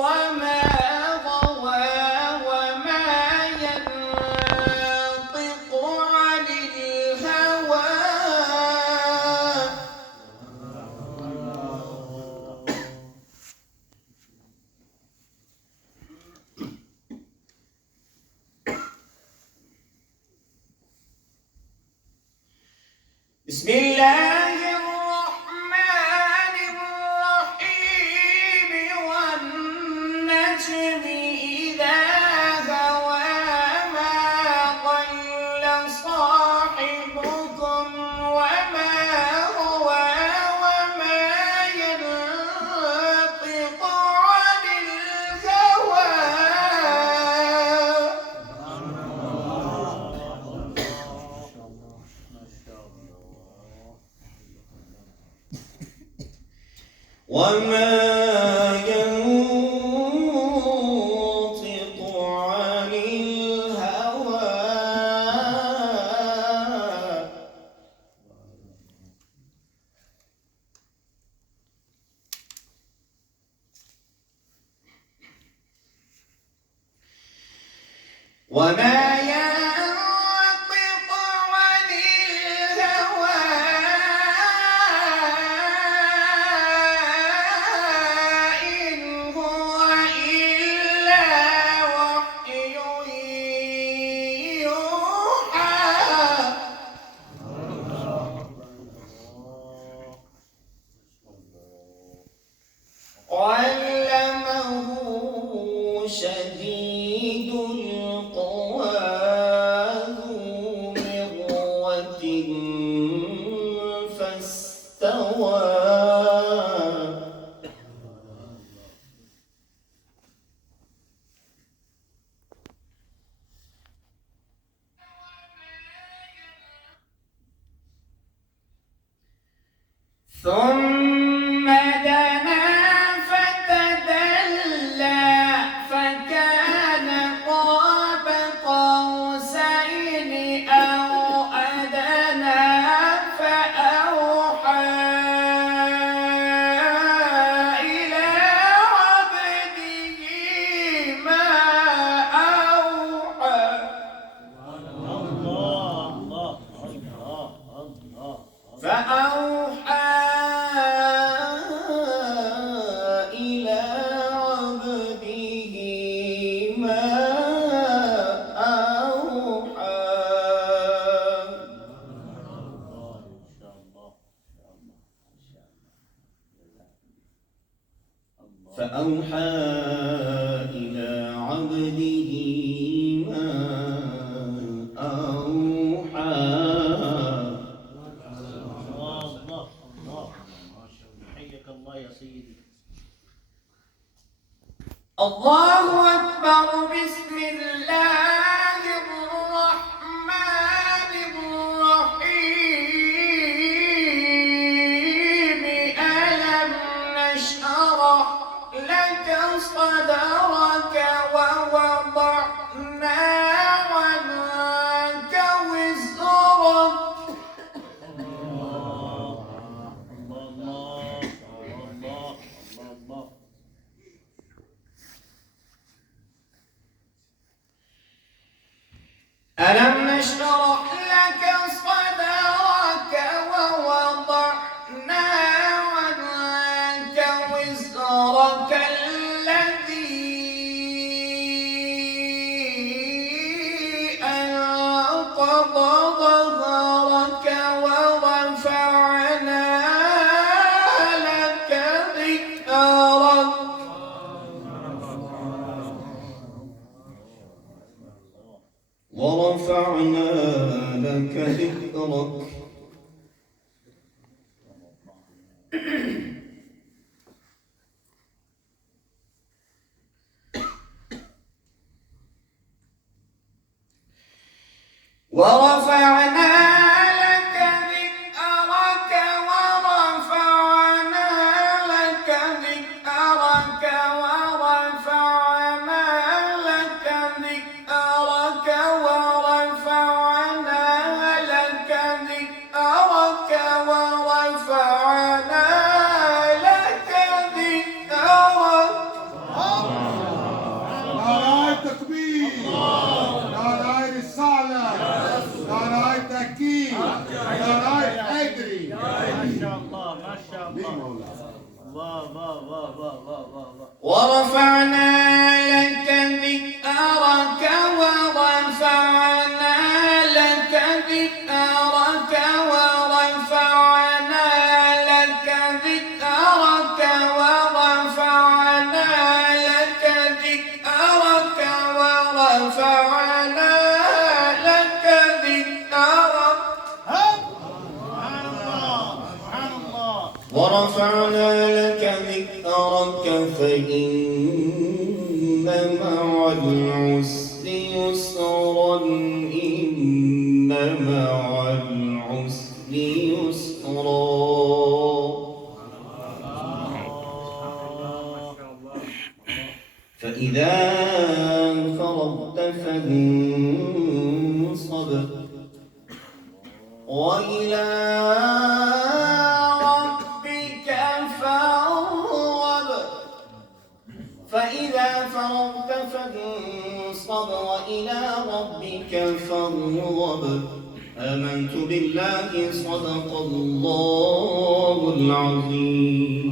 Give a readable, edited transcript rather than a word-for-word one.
وما غوى وما ينطق عن الهوى بسم الله الرحمن الرحيم والنجم إذا هوى ما ضل صاحبكم وما غوى وما ينطق عن الهوى وما ينطق عن الهوى وما ينطق عن الهوى إن هو إلا وحي يوحى علمه شديد القوى ذو مرة فاستوى ثم دنا فتدلى فكان قاب قوسين أو أدنى فأوحى إلى عبده ما أوحى فأوحى إلى عبده ما أوحى فأوحى إلى عبده ما أوحى الله أكبر بسم الله الرحمن الرحيم ألم نشرح لك صدرك ووضعنا عنك وزرك ألم نشرح لك صدرك ووضعنا عنك وزرك الذي أنقض ظهرك ورفعنا لك ذكرك ورفعنا لك ذكرك ورفعنا لك ذكرك ورفعنا لك ذكرك ورفعنا لك ذكرك ورفعنا لك ذكرك ورفعنا لك ذكرك ورفعنا لك ذكرك ورفعنا لك ذكرك ورفعنا لك ذكرك ورفعنا لك ذكرك ورفعنا لك ذكرك فإن مع العسر يسرا إن مع العسر يسرا فإذا فرغت فانصب وإلى فإذا فرغت فانصب وإلى ربك فارغب آمنت بالله صدق الله العظيم.